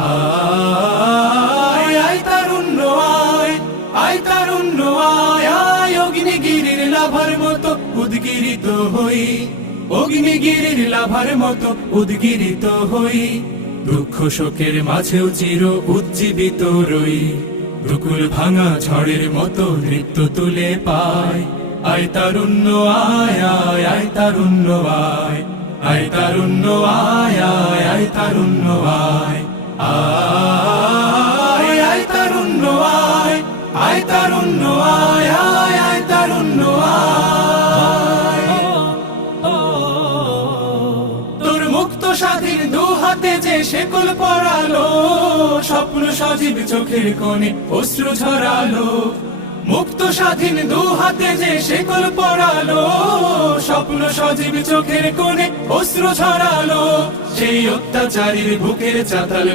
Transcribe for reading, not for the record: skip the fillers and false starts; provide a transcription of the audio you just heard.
আয় আয় তারুণ্য আয়, আয় তারুণ্য আয়, আয় অগ্নিগিরির লাভার মতো উদ্গিরিত হই, অগ্নিগিরির লাভার মতো উদ্গিরিত হই। দুঃখ শোকের মাঝেও চির উজ্জীবিত রই, দুকুল ভাঙা ঝড়ের মতো নৃত্য তুলে পায়। আয় তারুণ্য আয়, আয় আয় তারুণ্য আয়, আয় তারুণ্য আয়, আয় আয় তারুণ্য আয়। আয় আয় তারুণ্য আয়, আয় তারুণ্য আয়, আয় আয় তারুণ্য আয়। তোর মুক্ত স্বাধীন দু হাতে যে শেকল পরালো, স্বপ্ন সজীব চোখের কোণে অশ্রু ঝরালো। মুক্ত স্বাধীন দু হাতে যে শেকল পরালো, স্বপ্ন সজীব চোখের কোণে অশ্রু ঝরালো। সেই অত্যাচারীর বুকের চাতাল